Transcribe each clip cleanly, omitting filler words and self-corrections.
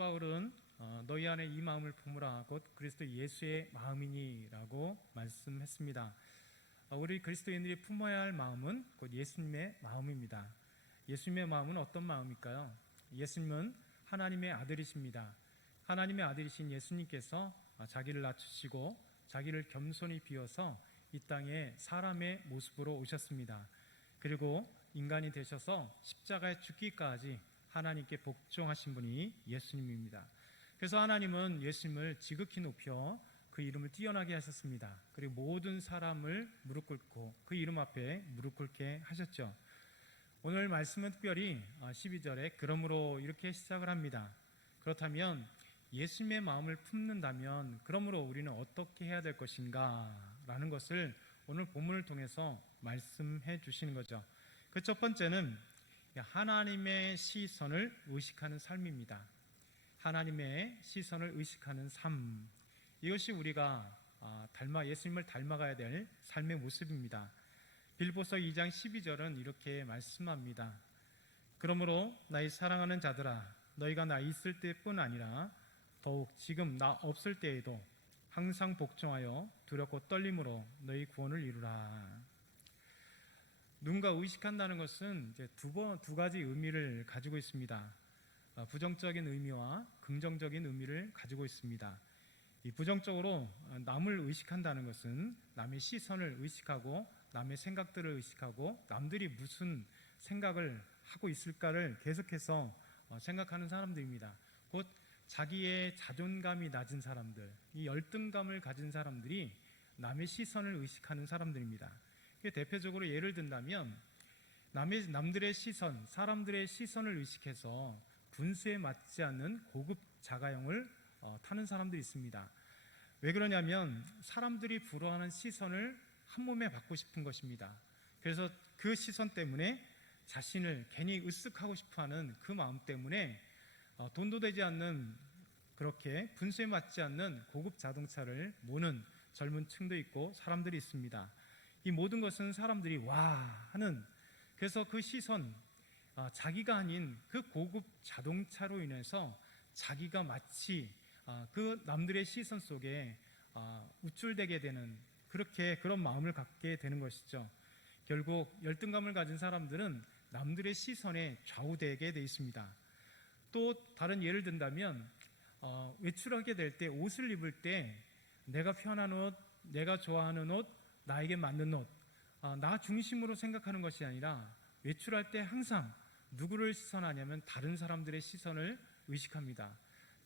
바울은 너희 안에 이 마음을 품으라 곧 그리스도 예수의 마음이니라고 말씀했습니다. 우리 그리스도인들이 품어야 할 마음은 곧 예수님의 마음입니다. 예수님의 마음은 어떤 마음일까요? 예수님은 하나님의 아들이십니다. 하나님의 아들이신 예수님께서 자기를 낮추시고 자기를 겸손히 비워서 이 땅에 사람의 모습으로 오셨습니다. 그리고 인간이 되셔서 십자가에 죽기까지 하나님께 복종하신 분이 예수님입니다. 그래서 하나님은 예수님을 지극히 높여 그 이름을 뛰어나게 하셨습니다. 그리고 모든 사람을 무릎 꿇고 그 이름 앞에 무릎 꿇게 하셨죠. 오늘 말씀은 특별히 12절에 그러므로 이렇게 시작을 합니다. 그렇다면 예수님의 마음을 품는다면 그러므로 우리는 어떻게 해야 될 것인가 라는 것을 오늘 본문을 통해서 말씀해 주시는 거죠. 그 첫 번째는 하나님의 시선을 의식하는 삶입니다. 하나님의 시선을 의식하는 삶, 이것이 우리가 예수님을 닮아가야 될 삶의 모습입니다. 빌립보서 2장 12절은 이렇게 말씀합니다. 그러므로 나의 사랑하는 자들아, 너희가 나 있을 때뿐 아니라 더욱 지금 나 없을 때에도 항상 복종하여 두렵고 떨림으로 너희 구원을 이루라. 누군가 의식한다는 것은 이제 두 가지 의미를 가지고 있습니다. 부정적인 의미와 긍정적인 의미를 가지고 있습니다. 이 부정적으로 남을 의식한다는 것은 남의 시선을 의식하고 남의 생각들을 의식하고 남들이 무슨 생각을 하고 있을까를 계속해서 생각하는 사람들입니다. 곧 자기의 자존감이 낮은 사람들, 이 열등감을 가진 사람들이 남의 시선을 의식하는 사람들입니다. 대표적으로 예를 든다면 남들의 시선, 사람들의 시선을 의식해서 분수에 맞지 않는 고급 자가용을 타는 사람들이 있습니다. 왜 그러냐면 사람들이 부러워하는 시선을 한 몸에 받고 싶은 것입니다. 그래서 그 시선 때문에 자신을 괜히 으쓱하고 싶어하는 그 마음 때문에 돈도 되지 않는 그렇게 분수에 맞지 않는 고급 자동차를 모는 젊은 층도 있고 사람들이 있습니다. 이 모든 것은 사람들이 와 하는, 그래서 그 시선, 자기가 아닌 그 고급 자동차로 인해서 자기가 마치 그 남들의 시선 속에 우쭐대게 되는 그런 마음을 갖게 되는 것이죠. 결국 열등감을 가진 사람들은 남들의 시선에 좌우되게 돼 있습니다. 또 다른 예를 든다면 외출하게 될 때, 옷을 입을 때 내가 편한 옷, 내가 좋아하는 옷, 나에게 맞는 옷, 나 중심으로 생각하는 것이 아니라 외출할 때 항상 누구를 시선하냐면 다른 사람들의 시선을 의식합니다.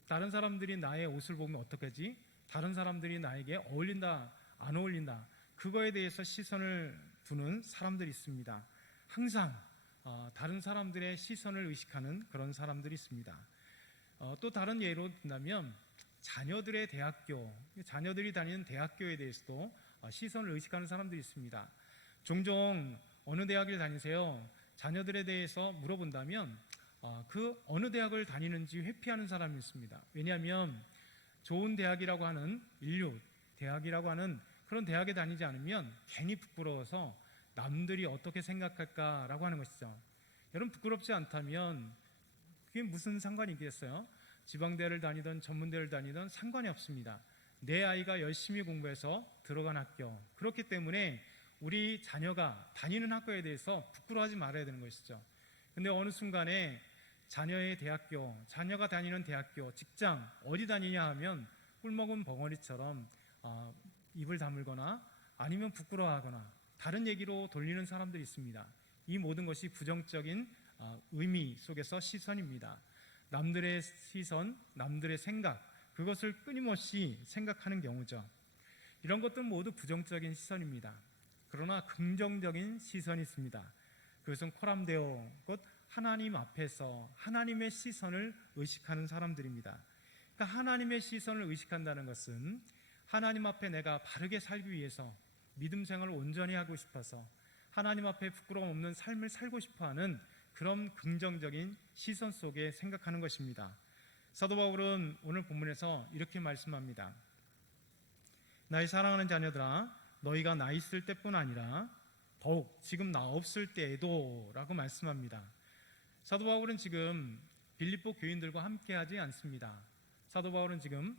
다른 사람들이 나의 옷을 보면 어떡하지? 다른 사람들이 나에게 어울린다, 안 어울린다, 그거에 대해서 시선을 두는 사람들이 있습니다. 항상 다른 사람들의 시선을 의식하는 그런 사람들이 있습니다. 또 다른 예로 든다면 자녀들이 다니는 대학교에 대해서도 시선을 의식하는 사람들이 있습니다. 종종 어느 대학을 다니세요? 자녀들에 대해서 물어본다면 그 어느 대학을 다니는지 회피하는 사람이 있습니다. 왜냐하면 좋은 대학이라고 하는 인류 대학이라고 하는 그런 대학에 다니지 않으면 괜히 부끄러워서 남들이 어떻게 생각할까라고 하는 것이죠. 여러분, 부끄럽지 않다면 그게 무슨 상관이 있겠어요? 지방대를 다니든 전문대를 다니든 상관이 없습니다. 내 아이가 열심히 공부해서 들어간 학교, 그렇기 때문에 우리 자녀가 다니는 학교에 대해서 부끄러워하지 말아야 되는 것이죠. 근데 어느 순간에 자녀가 다니는 대학교, 직장 어디 다니냐 하면 꿀먹은 벙어리처럼 입을 다물거나 아니면 부끄러워하거나 다른 얘기로 돌리는 사람들이 있습니다. 이 모든 것이 부정적인 의미 속에서 시선입니다. 남들의 시선, 남들의 생각, 그것을 끊임없이 생각하는 경우죠. 이런 것들은 모두 부정적인 시선입니다. 그러나 긍정적인 시선이 있습니다. 그것은 코람데오, 곧 하나님 앞에서 하나님의 시선을 의식하는 사람들입니다. 그러니까 하나님의 시선을 의식한다는 것은 하나님 앞에 내가 바르게 살기 위해서 믿음 생활을 온전히 하고 싶어서 하나님 앞에 부끄러움 없는 삶을 살고 싶어하는 그런 긍정적인 시선 속에 생각하는 것입니다. 사도 바울은 오늘 본문에서 이렇게 말씀합니다. 나의 사랑하는 자녀들아, 너희가 나 있을 때뿐 아니라 더욱 지금 나 없을 때에도 라고 말씀합니다. 사도 바울은 지금 빌립보 교인들과 함께하지 않습니다. 사도 바울은 지금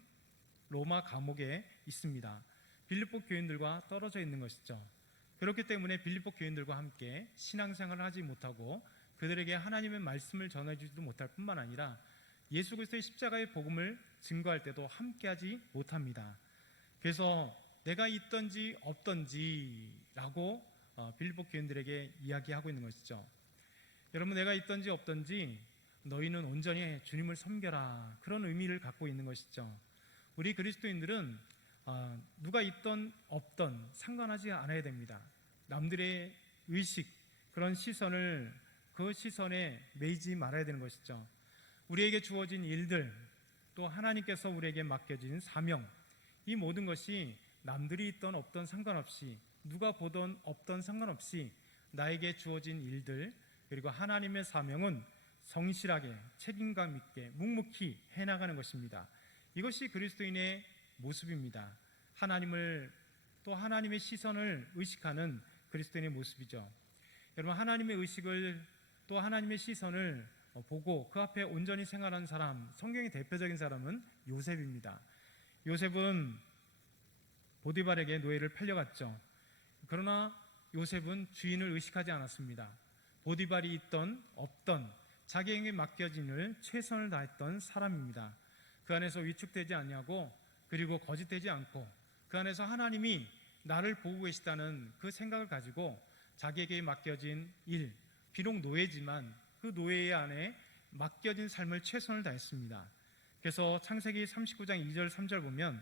로마 감옥에 있습니다. 빌립보 교인들과 떨어져 있는 것이죠. 그렇기 때문에 빌립보 교인들과 함께 신앙생활을 하지 못하고 그들에게 하나님의 말씀을 전해주지도 못할 뿐만 아니라 예수 그리스도의 십자가의 복음을 증거할 때도 함께하지 못합니다. 그래서 내가 있던지 없던지라고 빌립보 교인들에게 이야기하고 있는 것이죠. 여러분, 내가 있던지 없던지 너희는 온전히 주님을 섬겨라, 그런 의미를 갖고 있는 것이죠. 우리 그리스도인들은 누가 있던 없던 상관하지 않아야 됩니다. 남들의 의식, 그런 시선을 그 시선에 매이지 말아야 되는 것이죠. 우리에게 주어진 일들, 또 하나님께서 우리에게 맡겨진 사명, 이 모든 것이 남들이 있던 없던 상관없이, 누가 보던 없던 상관없이 나에게 주어진 일들, 그리고 하나님의 사명은 성실하게 책임감 있게 묵묵히 해나가는 것입니다. 이것이 그리스도인의 모습입니다. 하나님을, 또 하나님의 시선을 의식하는 그리스도인의 모습이죠. 여러분, 하나님의 의식을, 또 하나님의 시선을 보고 그 앞에 온전히 생활한 사람, 성경의 대표적인 사람은 요셉입니다. 요셉은 보디발에게 노예를 팔려갔죠. 그러나 요셉은 주인을 의식하지 않았습니다. 보디발이 있던 없던 자기에게 맡겨진 일 최선을 다했던 사람입니다. 그 안에서 위축되지 않냐고, 그리고 거짓되지 않고, 그 안에서 하나님이 나를 보고 계시다는 그 생각을 가지고 자기에게 맡겨진 일, 비록 노예지만 그 노예 안에 맡겨진 삶을 최선을 다했습니다. 그래서 창세기 39장 2절 3절 보면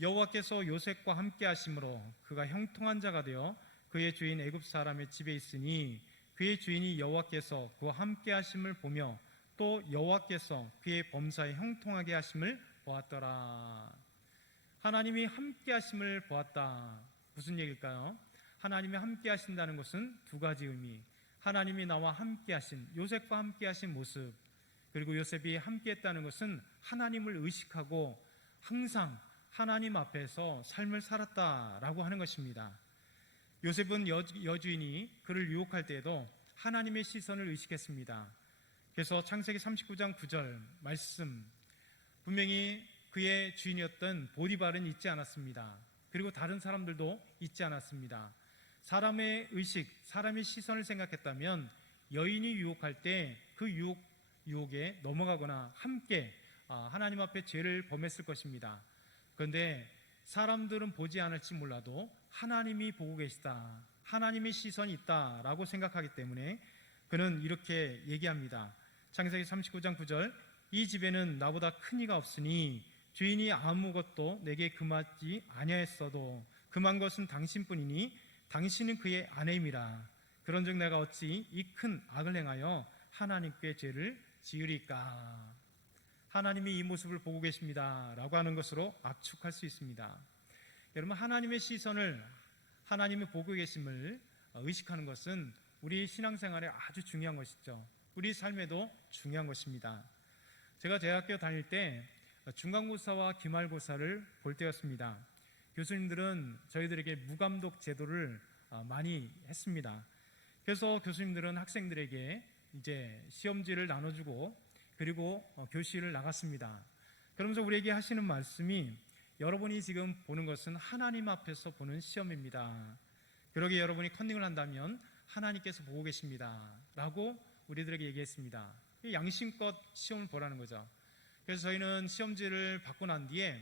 여호와께서 요셉과 함께 하심으로 그가 형통한 자가 되어 그의 주인 애굽 사람의 집에 있으니 그의 주인이 여호와께서 그와 함께 하심을 보며 또 여호와께서 그의 범사에 형통하게 하심을 보았더라. 하나님이 함께 하심을 보았다. 무슨 얘기일까요? 하나님이 함께 하신다는 것은 두 가지 의미. 하나님이 나와 함께 하신, 요셉과 함께 하신 모습, 그리고 요셉이 함께 했다는 것은 하나님을 의식하고 항상 하나님 앞에서 삶을 살았다라고 하는 것입니다. 요셉은 여주인이 그를 유혹할 때에도 하나님의 시선을 의식했습니다. 그래서 창세기 39장 9절 말씀, 분명히 그의 주인이었던 보디발은 잊지 않았습니다. 그리고 다른 사람들도 잊지 않았습니다. 사람의 의식, 사람의 시선을 생각했다면 여인이 유혹할 때 그 유혹에 넘어가거나 함께 하나님 앞에 죄를 범했을 것입니다. 그런데 사람들은 보지 않을지 몰라도 하나님이 보고 계시다, 하나님의 시선이 있다라고 생각하기 때문에 그는 이렇게 얘기합니다. 창세기 39장 9절, 이 집에는 나보다 큰 이가 없으니 주인이 아무것도 내게 금하지 아니하였어도 금한 것은 당신뿐이니 당신은 그의 아내임이라. 그런즉 내가 어찌 이 큰 악을 행하여 하나님께 죄를 지으리까. 하나님이 이 모습을 보고 계십니다 라고 하는 것으로 압축할 수 있습니다. 여러분, 하나님의 시선을, 하나님이 보고 계심을 의식하는 것은 우리 신앙생활에 아주 중요한 것이죠. 우리 삶에도 중요한 것입니다. 제가 대학교 다닐 때 중간고사와 기말고사를 볼 때였습니다. 교수님들은 저희들에게 무감독 제도를 많이 했습니다. 그래서 교수님들은 학생들에게 이제 시험지를 나눠주고 그리고 교실을 나갔습니다. 그러면서 우리에게 하시는 말씀이, 여러분이 지금 보는 것은 하나님 앞에서 보는 시험입니다. 그러기에 여러분이 컨닝을 한다면 하나님께서 보고 계십니다 라고 우리들에게 얘기했습니다. 양심껏 시험을 보라는 거죠. 그래서 저희는 시험지를 받고 난 뒤에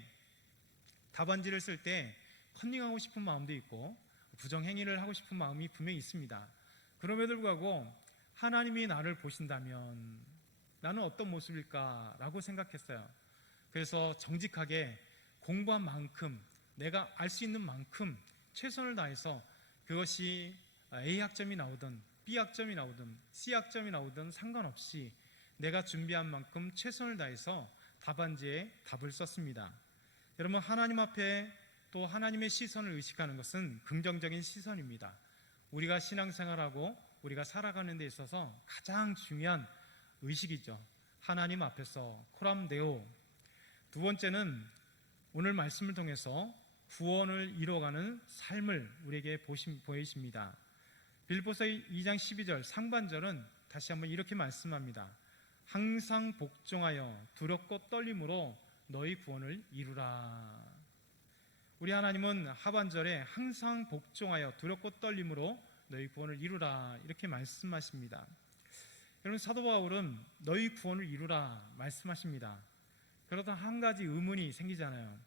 답안지를 쓸 때 컨닝하고 싶은 마음도 있고 부정행위를 하고 싶은 마음이 분명히 있습니다. 그럼에도 불구하고 하나님이 나를 보신다면 나는 어떤 모습일까 라고 생각했어요. 그래서 정직하게 공부한 만큼, 내가 알 수 있는 만큼 최선을 다해서 그것이 A 학점이 나오든 B 학점이 나오든 C 학점이 나오든 상관없이 내가 준비한 만큼 최선을 다해서 답안지에 답을 썼습니다. 여러분, 하나님 앞에 또 하나님의 시선을 의식하는 것은 긍정적인 시선입니다. 우리가 신앙생활하고 우리가 살아가는 데 있어서 가장 중요한 의식이죠. 하나님 앞에서 코람데오. 두 번째는 오늘 말씀을 통해서 구원을 이루어가는 삶을 우리에게 보이십니다. 빌립보서 2장 12절 상반절은 다시 한번 이렇게 말씀합니다. 항상 복종하여 두렵고 떨림으로 너희 구원을 이루라. 우리 하나님은 하반절에 항상 복종하여 두렵고 떨림으로 너희 구원을 이루라 이렇게 말씀하십니다. 여러분, 사도 바울은 너희 구원을 이루라 말씀하십니다. 그러다 한 가지 의문이 생기잖아요.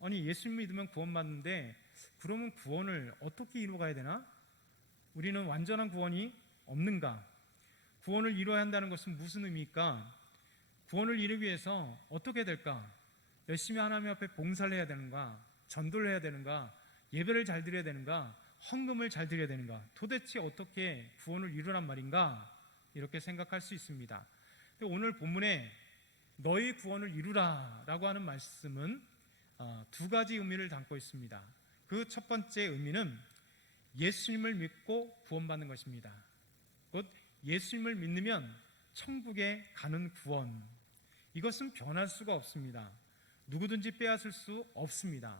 아니, 예수 믿으면 구원받는데 그러면 구원을 어떻게 이루어가야 되나? 우리는 완전한 구원이 없는가? 구원을 이루어야 한다는 것은 무슨 의미일까? 구원을 이루기 위해서 어떻게 될까? 열심히 하나님 앞에 봉사를 해야 되는가? 전도를 해야 되는가? 예배를 잘 드려야 되는가? 헌금을 잘 드려야 되는가? 도대체 어떻게 구원을 이루란 말인가? 이렇게 생각할 수 있습니다. 오늘 본문에 너희 구원을 이루라 라고 하는 말씀은 두 가지 의미를 담고 있습니다. 그 첫 번째 의미는 예수님을 믿고 구원받는 것입니다. 곧 예수님을 믿으면 천국에 가는 구원, 이것은 변할 수가 없습니다. 누구든지 빼앗을 수 없습니다.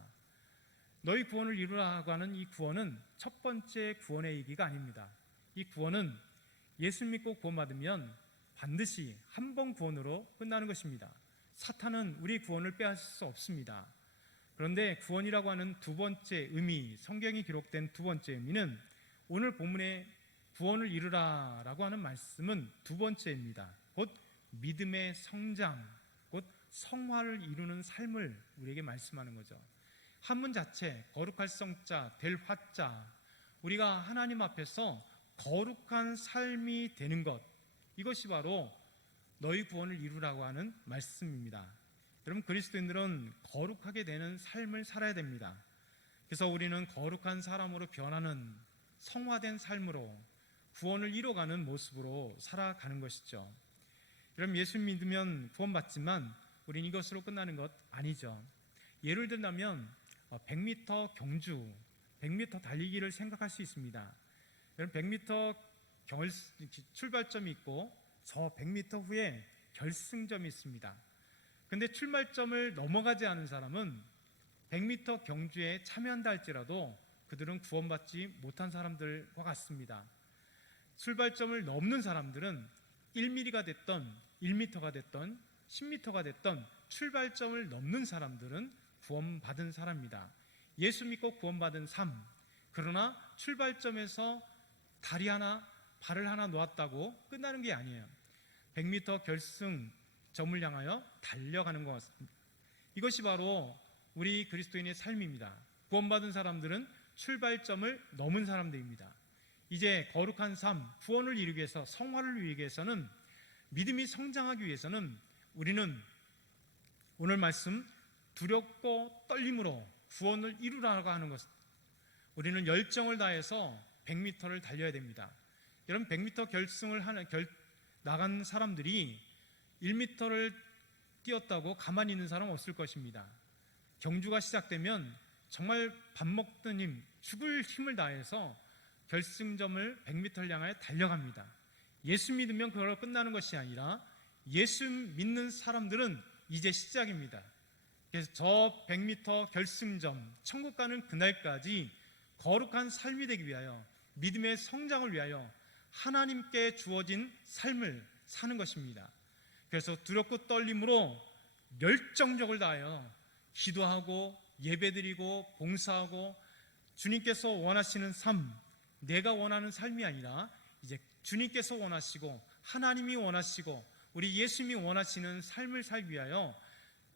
너희 구원을 이루라고 하는 이 구원은 첫 번째 구원의 얘기가 아닙니다. 이 구원은 예수 믿고 구원받으면 반드시 한 번 구원으로 끝나는 것입니다. 사탄은 우리 구원을 빼앗을 수 없습니다. 그런데 구원이라고 하는 두 번째 의미, 성경이 기록된 두 번째 의미는 오늘 본문의 구원을 이루라 라고 하는 말씀은 두 번째입니다. 곧 믿음의 성장, 곧 성화를 이루는 삶을 우리에게 말씀하는 거죠. 한문 자체 거룩할 성자 될 화자, 우리가 하나님 앞에서 거룩한 삶이 되는 것, 이것이 바로 너희 구원을 이루라고 하는 말씀입니다. 여러분, 그리스도인들은 거룩하게 되는 삶을 살아야 됩니다. 그래서 우리는 거룩한 사람으로 변하는 성화된 삶으로 구원을 이뤄가는 모습으로 살아가는 것이죠. 여러분, 예수 믿으면 구원받지만 우리는 이것으로 끝나는 것 아니죠. 예를 들면 100m 경주, 100m 달리기를 생각할 수 있습니다. 여러분, 100m 출발점이 있고 저 100m 후에 결승점이 있습니다. 그런데 출발점을 넘어가지 않은 사람은 100m 경주에 참여한다 할지라도 그들은 구원받지 못한 사람들과 같습니다. 출발점을 넘는 사람들은 1mm가 됐던 1m가 됐던 10m가 됐던 출발점을 넘는 사람들은 구원받은 사람입니다. 예수 믿고 구원받은 삶, 그러나 출발점에서 다리 하나, 발을 하나 놓았다고 끝나는 게 아니에요. 100m 결승점을 향하여 달려가는 것 같습니다. 이것이 바로 우리 그리스도인의 삶입니다. 구원받은 사람들은 출발점을 넘은 사람들입니다. 이제 거룩한 삶, 구원을 이루기 위해서, 성화를 이루기 위해서는, 믿음이 성장하기 위해서는 우리는 오늘 말씀 두렵고 떨림으로 구원을 이루라고 하는 것, 우리는 열정을 다해서 100m를 달려야 됩니다. 여러분, 100m 결승을 나간 사람들이 1m를 뛰었다고 가만히 있는 사람 없을 것입니다. 경주가 시작되면 정말 밥 먹던 힘, 죽을 힘을 다해서 결승점을 100m를 향하여 달려갑니다. 예수 믿으면 그걸로 끝나는 것이 아니라 예수 믿는 사람들은 이제 시작입니다. 그래서 저 100m 결승점, 천국 가는 그날까지 거룩한 삶이 되기 위하여, 믿음의 성장을 위하여 하나님께 주어진 삶을 사는 것입니다. 그래서 두렵고 떨림으로 열정적을 다하여 기도하고 예배드리고 봉사하고, 주님께서 원하시는 삶, 내가 원하는 삶이 아니라 이제 주님께서 원하시고 하나님이 원하시고 우리 예수님이 원하시는 삶을 살기 위하여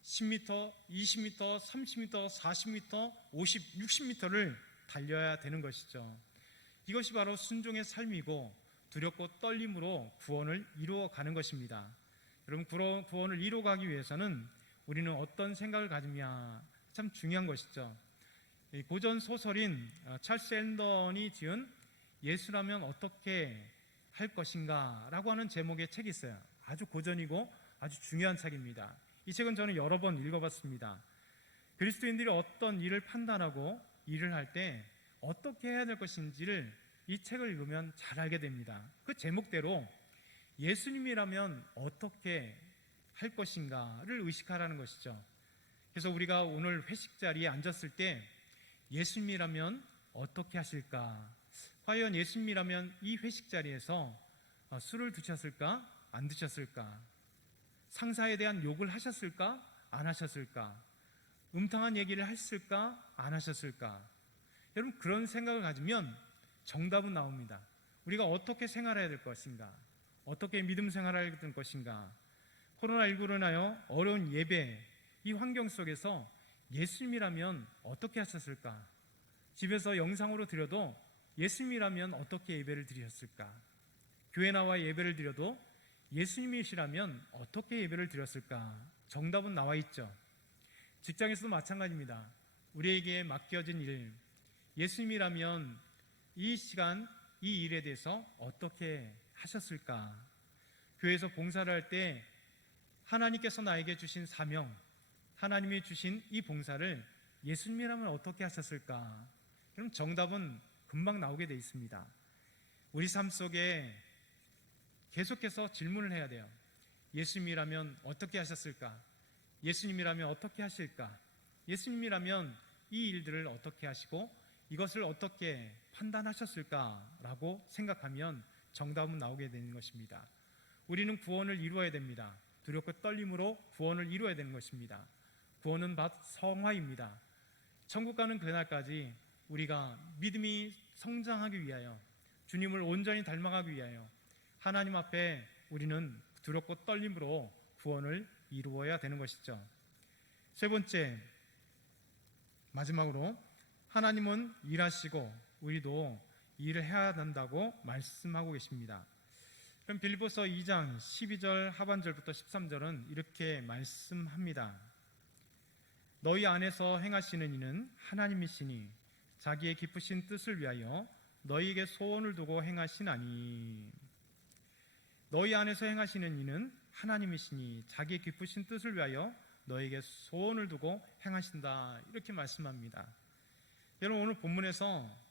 10m, 20m, 30m, 40m, 50, 60m를 달려야 되는 것이죠. 이것이 바로 순종의 삶이고 두렵고 떨림으로 구원을 이루어가는 것입니다. 여러분, 구원을 이루어가기 위해서는 우리는 어떤 생각을 가지냐, 참 중요한 것이죠. 고전 소설인 찰스 앤던이 지은 예수라면 어떻게 할 것인가 라고 하는 제목의 책이 있어요. 아주 고전이고 아주 중요한 책입니다. 이 책은 저는 여러 번 읽어봤습니다. 그리스도인들이 어떤 일을 판단하고 일을 할 때 어떻게 해야 될 것인지를 이 책을 읽으면 잘 알게 됩니다. 그 제목대로 예수님이라면 어떻게 할 것인가를 의식하라는 것이죠. 그래서 우리가 오늘 회식 자리에 앉았을 때 예수님이라면 어떻게 하실까? 과연 예수님이라면 이 회식 자리에서 술을 드셨을까? 안 드셨을까? 상사에 대한 욕을 하셨을까? 안 하셨을까? 음탕한 얘기를 했을까? 안 하셨을까? 여러분, 그런 생각을 가지면 정답은 나옵니다. 우리가 어떻게 생활해야 될 것인가? 어떻게 믿음 생활해야 될 것인가? 코로나19로 인하여 어려운 예배, 이 환경 속에서 예수님이라면 어떻게 하셨을까? 집에서 영상으로 드려도 예수님이라면 어떻게 예배를 드렸을까? 교회 나와 예배를 드려도 예수님이시라면 어떻게 예배를 드렸을까? 정답은 나와 있죠. 직장에서도 마찬가지입니다. 우리에게 맡겨진 일, 예수님이라면 이 시간, 이 일에 대해서 어떻게 하셨을까? 교회에서 봉사를 할 때 하나님께서 나에게 주신 사명, 하나님이 주신 이 봉사를 예수님이라면 어떻게 하셨을까? 그럼 정답은 금방 나오게 돼 있습니다. 우리 삶 속에 계속해서 질문을 해야 돼요. 예수님이라면 어떻게 하셨을까? 예수님이라면 어떻게 하실까? 예수님이라면 이 일들을 어떻게 하시고 이것을 어떻게 판단하셨을까라고 생각하면 정답은 나오게 되는 것입니다. 우리는 구원을 이루어야 됩니다. 두렵고 떨림으로 구원을 이루어야 되는 것입니다. 구원은 곧 성화입니다. 천국 가는 그날까지 우리가 믿음이 성장하기 위하여, 주님을 온전히 닮아가기 위하여 하나님 앞에 우리는 두렵고 떨림으로 구원을 이루어야 되는 것이죠. 세 번째, 마지막으로 하나님은 일하시고 우리도 일을 해야 한다고 말씀하고 계십니다. 그럼 빌립보서 2장 12절 하반절부터 13절은 이렇게 말씀합니다. 너희 안에서 행하시는 이는 하나님이시니 자기의 기쁘신 뜻을 위하여 너희에게 소원을 두고 행하시나니. 너희 안에서 행하시는 이는 하나님이시니 자기의 기쁘신 뜻을 위하여 너희에게 소원을 두고 행하신다, 이렇게 말씀합니다. 여러분, 오늘 본문에서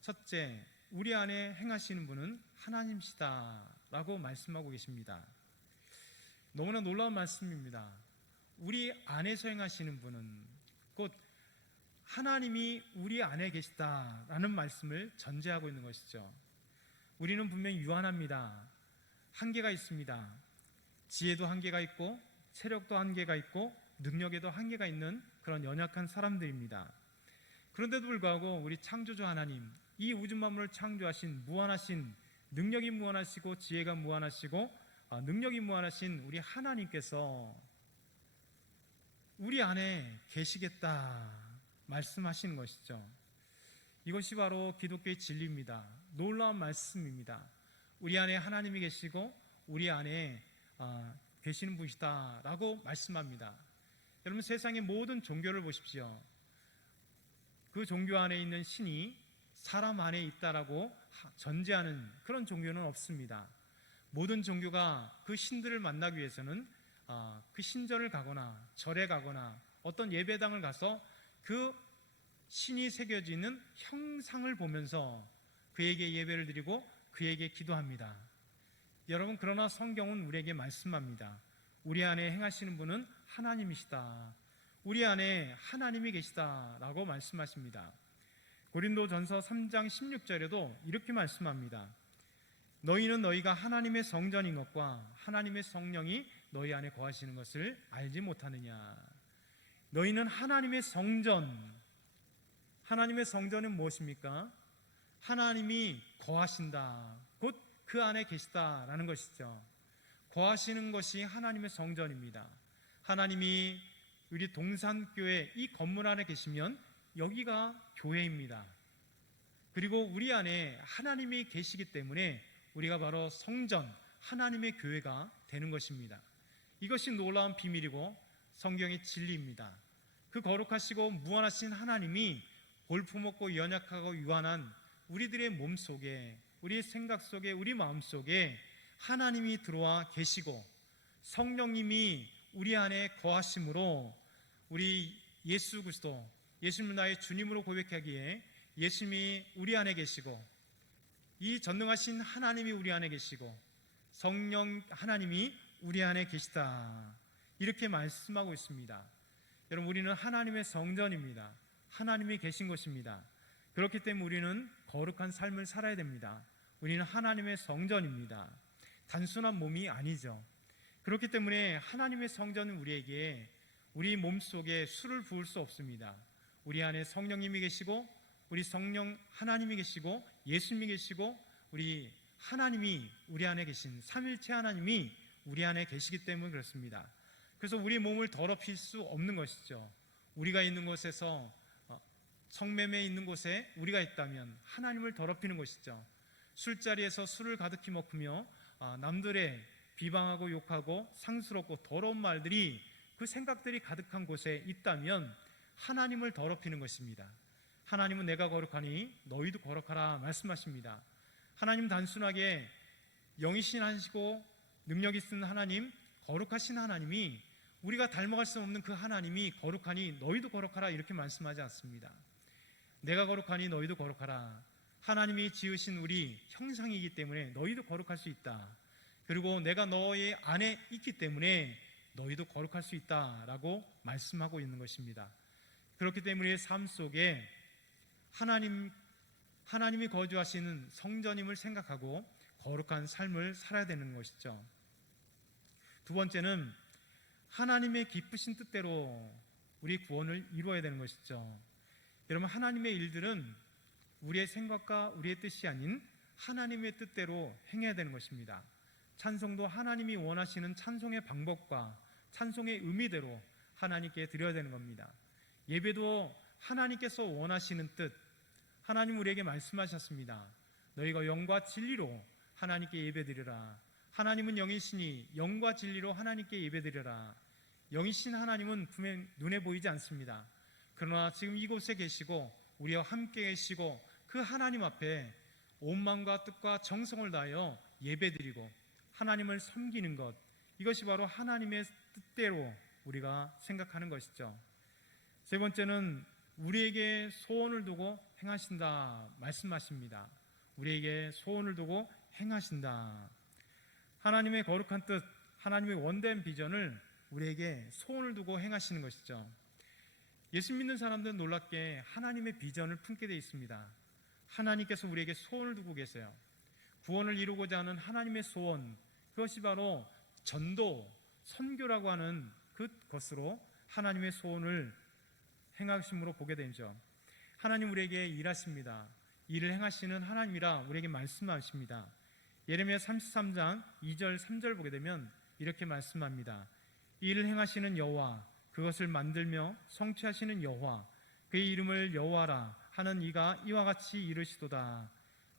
첫째, 우리 안에 행하시는 분은 하나님이시다 라고 말씀하고 계십니다. 너무나 놀라운 말씀입니다. 우리 안에서 행하시는 분은 곧 하나님이 우리 안에 계시다라는 말씀을 전제하고 있는 것이죠. 우리는 분명히 유한합니다. 한계가 있습니다. 지혜도 한계가 있고 체력도 한계가 있고 능력에도 한계가 있는 그런 연약한 사람들입니다. 그런데도 불구하고 우리 창조주 하나님, 이 우주 만물을 창조하신 무한하신, 능력이 무한하시고 지혜가 무한하시고 능력이 무한하신 우리 하나님께서 우리 안에 계시겠다 말씀하시는 것이죠. 이것이 바로 기독교의 진리입니다. 놀라운 말씀입니다. 우리 안에 하나님이 계시고 우리 안에 계시는 분이시다 라고 말씀합니다. 여러분, 세상의 모든 종교를 보십시오. 그 종교 안에 있는 신이 사람 안에 있다라고 전제하는 그런 종교는 없습니다. 모든 종교가 그 신들을 만나기 위해서는 그 신전을 가거나 절에 가거나 어떤 예배당을 가서 그 신이 새겨져 있는 형상을 보면서 그에게 예배를 드리고 그에게 기도합니다. 여러분, 그러나 성경은 우리에게 말씀합니다. 우리 안에 행하시는 분은 하나님이시다. 우리 안에 하나님이 계시다라고 말씀하십니다. 고린도전서 3장 16절에도 이렇게 말씀합니다. 너희는 너희가 하나님의 성전인 것과 하나님의 성령이 너희 안에 거하시는 것을 알지 못하느냐. 너희는 하나님의 성전. 하나님의 성전은 무엇입니까? 하나님이 거하신다, 곧 그 안에 계시다라는 것이죠. 거하시는 것이 하나님의 성전입니다. 하나님이 우리 동산교회 이 건물 안에 계시면 여기가 교회입니다. 그리고 우리 안에 하나님이 계시기 때문에 우리가 바로 성전, 하나님의 교회가 되는 것입니다. 이것이 놀라운 비밀이고 성경의 진리입니다. 그 거룩하시고 무한하신 하나님이 볼품없고 연약하고 유한한 우리들의 몸 속에, 우리 생각 속에, 우리 마음 속에 하나님이 들어와 계시고 성령님이 우리 안에 거하심으로 우리 예수 그리스도, 예수님을 나의 주님으로 고백하기에 예수님이 우리 안에 계시고 이 전능하신 하나님이 우리 안에 계시고 성령 하나님이 우리 안에 계시다, 이렇게 말씀하고 있습니다. 여러분, 우리는 하나님의 성전입니다. 하나님이 계신 것입니다. 그렇기 때문에 우리는 거룩한 삶을 살아야 됩니다. 우리는 하나님의 성전입니다. 단순한 몸이 아니죠. 그렇기 때문에 하나님의 성전은 우리에게 우리 몸속에 술을 부을 수 없습니다. 우리 안에 성령님이 계시고 우리 성령 하나님이 계시고 예수님이 계시고 우리 하나님이 우리 안에 계신 삼일체 하나님이 우리 안에 계시기 때문에 그렇습니다. 그래서 우리 몸을 더럽힐 수 없는 것이죠. 우리가 있는 곳에서 성매매에 있는 곳에 우리가 있다면 하나님을 더럽히는 것이죠. 술자리에서 술을 가득히 먹으며 남들의 비방하고 욕하고 상스럽고 더러운 말들이 그 생각들이 가득한 곳에 있다면 하나님을 더럽히는 것입니다. 하나님은 내가 거룩하니 너희도 거룩하라 말씀하십니다. 하나님 단순하게 영이신 하시고 능력 있는 하나님, 거룩하신 하나님이 우리가 닮아갈 수 없는 그 하나님이 거룩하니 너희도 거룩하라 이렇게 말씀하지 않습니다. 내가 거룩하니 너희도 거룩하라. 하나님이 지으신 우리 형상이기 때문에 너희도 거룩할 수 있다. 그리고 내가 너희 안에 있기 때문에 너희도 거룩할 수 있다라고 말씀하고 있는 것입니다. 그렇기 때문에 삶 속에 하나님이 거주하시는 성전임을 생각하고 거룩한 삶을 살아야 되는 것이죠. 두 번째는 하나님의 기쁘신 뜻대로 우리 구원을 이루어야 되는 것이죠. 여러분, 하나님의 일들은 우리의 생각과 우리의 뜻이 아닌 하나님의 뜻대로 행해야 되는 것입니다. 찬송도 하나님이 원하시는 찬송의 방법과 찬송의 의미대로 하나님께 드려야 되는 겁니다. 예배도 하나님께서 원하시는 뜻, 하나님 우리에게 말씀하셨습니다. 너희가 영과 진리로 하나님께 예배드리라. 하나님은 영이시니 영과 진리로 하나님께 예배드리라. 영이신 하나님은 분명 눈에 보이지 않습니다. 그러나 지금 이곳에 계시고 우리와 함께 계시고 그 하나님 앞에 온 마음과 뜻과 정성을 다하여 예배드리고 하나님을 섬기는 것, 이것이 바로 하나님의 뜻대로 우리가 생각하는 것이죠. 세 번째는 우리에게 소원을 두고 행하신다 말씀하십니다. 우리에게 소원을 두고 행하신다. 하나님의 거룩한 뜻, 하나님의 원된 비전을 우리에게 소원을 두고 행하시는 것이죠. 예수 믿는 사람들은 놀랍게 하나님의 비전을 품게 되어 있습니다. 하나님께서 우리에게 소원을 두고 계세요. 구원을 이루고자 하는 하나님의 소원, 그것이 바로 전도, 선교라고 하는 그것으로 하나님의 소원을 행하심으로 보게 되죠. 하나님 우리에게 일하십니다. 일을 행하시는 하나님이라 우리에게 말씀하십니다. 예레미야 33장 2절 3절 보게 되면 이렇게 말씀합니다. 일을 행하시는 여호와, 그것을 만들며 성취하시는 여호와, 그의 이름을 여호와라 하는 이가 이와 같이 이르시도다.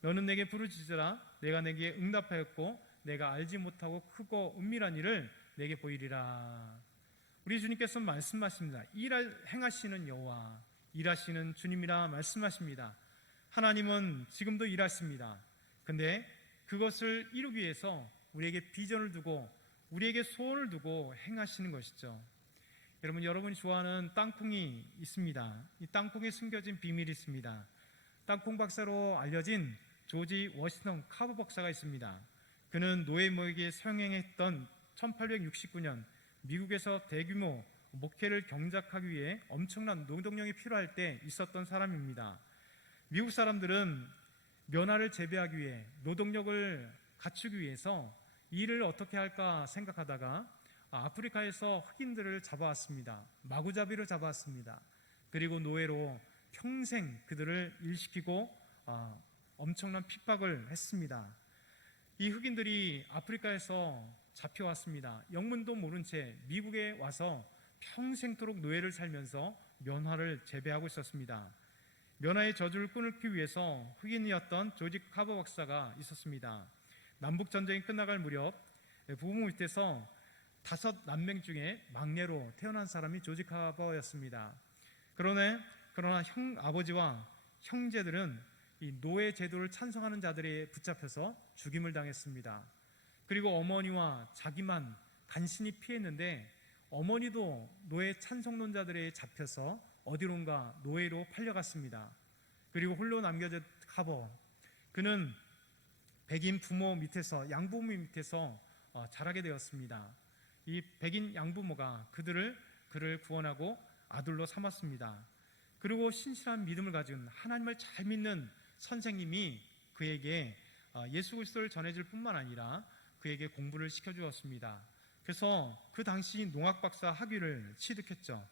너는 내게 부르짖으라. 내가 내게 응답하였고 내가 알지 못하고 크고 은밀한 일을 내게 보이리라. 우리 주님께서 말씀하십니다. 일을 행하시는 여호와, 일하시는 주님이라 말씀하십니다. 하나님은 지금도 일하십니다. 근데 그것을 이루기 위해서 우리에게 비전을 두고 우리에게 소원을 두고 행하시는 것이죠. 여러분이 좋아하는 땅콩이 있습니다. 이 땅콩에 숨겨진 비밀이 있습니다. 땅콩 박사로 알려진 조지 워싱턴 카버 박사가 있습니다. 그는 노예모에게 성행했던 1869년 미국에서 대규모 목회를 경작하기 위해 엄청난 노동력이 필요할 때 있었던 사람입니다. 미국 사람들은 면화를 재배하기 위해 노동력을 갖추기 위해서 일을 어떻게 할까 생각하다가 아프리카에서 흑인들을 잡아왔습니다. 마구잡이로 잡아왔습니다. 그리고 노예로 평생 그들을 일시키고 엄청난 핍박을 했습니다. 이 흑인들이 아프리카에서 잡혀왔습니다. 영문도 모른 채 미국에 와서 평생토록 노예를 살면서 면화를 재배하고 있었습니다. 면화의 저주를 끊기 위해서 흑인이었던 조지 카버 박사가 있었습니다. 남북전쟁이 끝나갈 무렵 부모 밑에서 5 남매 중에 막내로 태어난 사람이 조지 카버였습니다. 그러나 아버지와 형제들은 이 노예 제도를 찬성하는 자들에 붙잡혀서 죽임을 당했습니다. 그리고 어머니와 자기만 단신이 피했는데 어머니도 노예 찬성론자들에 잡혀서 어디론가 노예로 팔려갔습니다. 그리고 홀로 남겨진 카버, 그는 백인 부모 밑에서 양부모 밑에서 자라게 되었습니다. 이 백인 양부모가 그를 구원하고 아들로 삼았습니다. 그리고 신실한 믿음을 가진 하나님을 잘 믿는 선생님이 그에게 예수 그리스도를 전해줄 뿐만 아니라 그에게 공부를 시켜주었습니다. 그래서 그 당시 농학박사 학위를 취득했죠.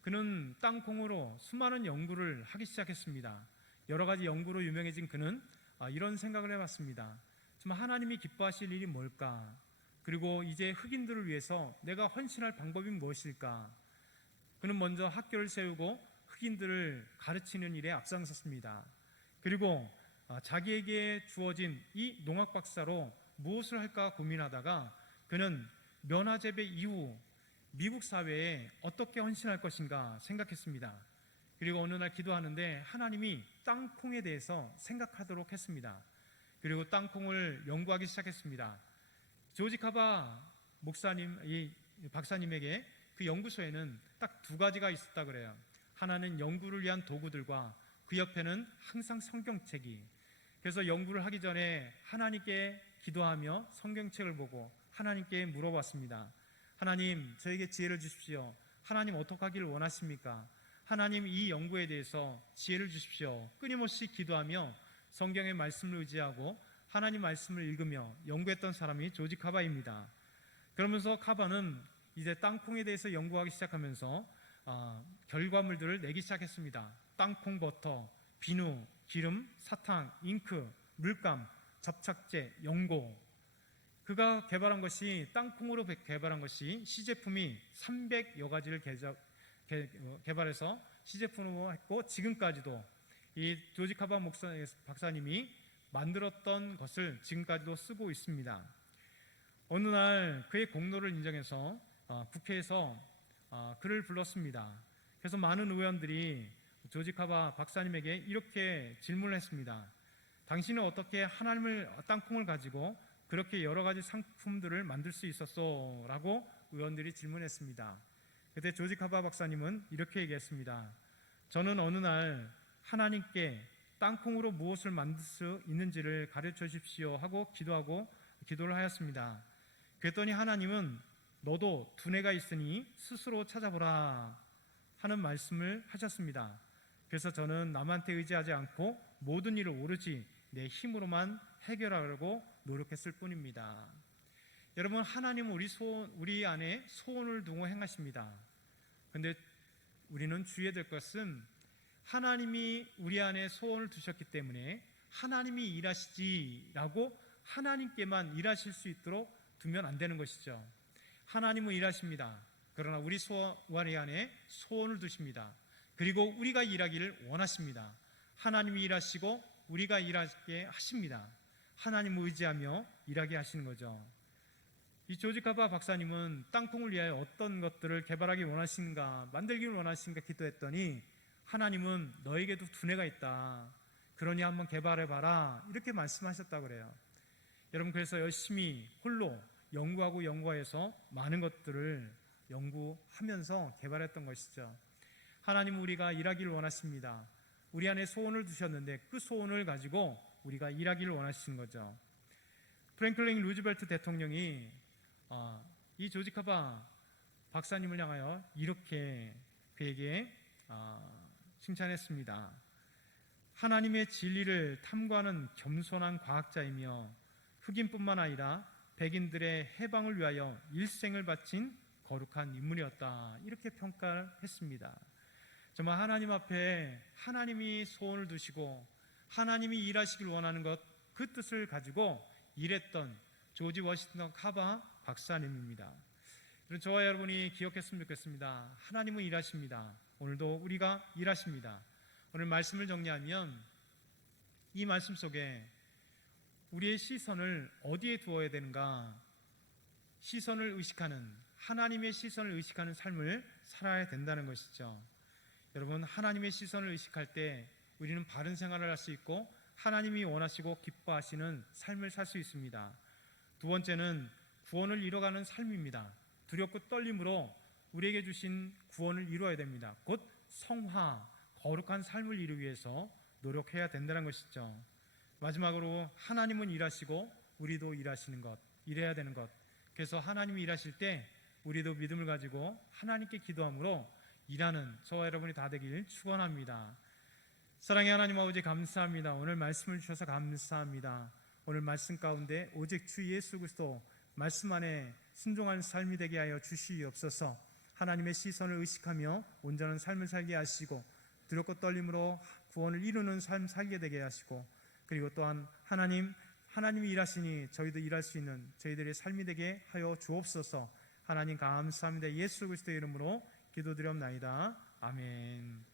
그는 땅콩으로 수많은 연구를 하기 시작했습니다. 여러 가지 연구로 유명해진 그는 이런 생각을 해봤습니다. 정말 하나님이 기뻐하실 일이 뭘까? 그리고 이제 흑인들을 위해서 내가 헌신할 방법이 무엇일까? 그는 먼저 학교를 세우고 흑인들을 가르치는 일에 앞장섰습니다. 그리고 자기에게 주어진 이 농학 박사로 무엇을 할까 고민하다가 그는 면화재배 이후 미국 사회에 어떻게 헌신할 것인가 생각했습니다. 그리고 어느 날 기도하는데 하나님이 땅콩에 대해서 생각하도록 했습니다. 그리고 땅콩을 연구하기 시작했습니다. 조지 카바 목사님, 이 박사님에게 그 연구소에는 딱 두 가지가 있었다 그래요. 하나는 연구를 위한 도구들과 그 옆에는 항상 성경책이. 그래서 연구를 하기 전에 하나님께 기도하며 성경책을 보고 하나님께 물어봤습니다. 하나님, 저에게 지혜를 주십시오. 하나님, 어떻게 하기를 원하십니까? 하나님, 이 연구에 대해서 지혜를 주십시오. 끊임없이 기도하며 성경의 말씀을 의지하고 하나님 말씀을 읽으며 연구했던 사람이 조지 카바입니다. 그러면서 카바는 이제 땅콩에 대해서 연구하기 시작하면서 결과물들을 내기 시작했습니다. 땅콩 버터, 비누, 기름, 사탕, 잉크, 물감, 접착제, 연고. 그가 개발한 것이, 땅콩으로 개발한 것이 시제품이 300여 가지를 개발해서 시제품으로 했고, 지금까지도 이 조지 카바 박사님이 만들었던 것을 지금까지도 쓰고 있습니다. 어느 날 그의 공로를 인정해서 국회에서 그를 불렀습니다. 그래서 많은 의원들이 조지 카바 박사님에게 이렇게 질문을 했습니다. 당신은 어떻게 하나님을 땅콩을 가지고 그렇게 여러 가지 상품들을 만들 수 있었소? 라고 의원들이 질문했습니다. 그때 조지 카바 박사님은 이렇게 얘기했습니다. 저는 어느 날 하나님께 땅콩으로 무엇을 만들 수 있는지를 가르쳐 주십시오 하고 기도를 하였습니다. 그랬더니 하나님은 너도 두뇌가 있으니 스스로 찾아보라 하는 말씀을 하셨습니다. 그래서 저는 남한테 의지하지 않고 모든 일을 오로지 내 힘으로만 해결하려고 노력했을 뿐입니다. 여러분, 하나님은 우리 안에 소원을 두고 행하십니다. 그런데 우리는 주의해야 될 것은 하나님이 우리 안에 소원을 두셨기 때문에 하나님이 일하시지라고 하나님께만 일하실 수 있도록 두면 안 되는 것이죠. 하나님은 일하십니다. 그러나 우리 안에 소원을 두십니다. 그리고 우리가 일하기를 원하십니다. 하나님이 일하시고 우리가 일하게 하십니다. 하나님을 의지하며 일하게 하시는 거죠. 이 조지 카바 박사님은 땅콩을 위하여 어떤 것들을 개발하기 원하신가, 만들기를 원하신가 기도했더니 하나님은 너에게도 두뇌가 있다. 그러니 한번 개발해봐라. 이렇게 말씀하셨다고 그래요. 여러분, 그래서 열심히 홀로 연구해서 많은 것들을 연구하면서 개발했던 것이죠. 하나님은 우리가 일하기를 원하십니다. 우리 안에 소원을 두셨는데 그 소원을 가지고 우리가 일하기를 원하시는 거죠. 프랭클린 루즈벨트 대통령이 이 조지 카바 박사님을 향하여 이렇게 그에게 칭찬했습니다. 하나님의 진리를 탐구하는 겸손한 과학자이며 흑인뿐만 아니라 백인들의 해방을 위하여 일생을 바친 거룩한 인물이었다. 이렇게 평가했습니다. 정말 하나님 앞에 하나님이 소원을 두시고 하나님이 일하시길 원하는 것, 그 뜻을 가지고 일했던 조지 워싱턴 카바 박사님입니다. 저와 여러분이 기억했으면 좋겠습니다. 하나님은 일하십니다. 오늘도 우리가 일하십니다. 오늘 말씀을 정리하면 이 말씀 속에 우리의 시선을 어디에 두어야 되는가? 시선을 의식하는, 하나님의 시선을 의식하는 삶을 살아야 된다는 것이죠. 여러분, 하나님의 시선을 의식할 때 우리는 바른 생활을 할 수 있고 하나님이 원하시고 기뻐하시는 삶을 살 수 있습니다. 두 번째는 구원을 이뤄가는 삶입니다. 두렵고 떨림으로 우리에게 주신 구원을 이루어야 됩니다. 곧 성화, 거룩한 삶을 이루기 위해서 노력해야 된다는 것이죠. 마지막으로 하나님은 일하시고 우리도 일하시는 것, 일해야 되는 것. 그래서 하나님이 일하실 때 우리도 믿음을 가지고 하나님께 기도함으로 일하는 저와 여러분이 다 되길 축원합니다. 사랑의 하나님 아버지, 감사합니다. 오늘 말씀을 주셔서 감사합니다. 오늘 말씀 가운데 오직 주 예수 그리스도 말씀 안에 순종하는 삶이 되게 하여 주시옵소서. 하나님의 시선을 의식하며 온전한 삶을 살게 하시고 두렵고 떨림으로 구원을 이루는 삶 살게 되게 하시고, 그리고 또한 하나님이 일하시니 저희도 일할 수 있는 저희들의 삶이 되게 하여 주옵소서. 하나님 감사합니다. 예수 그리스도의 이름으로 기도드렸나이다. 아멘.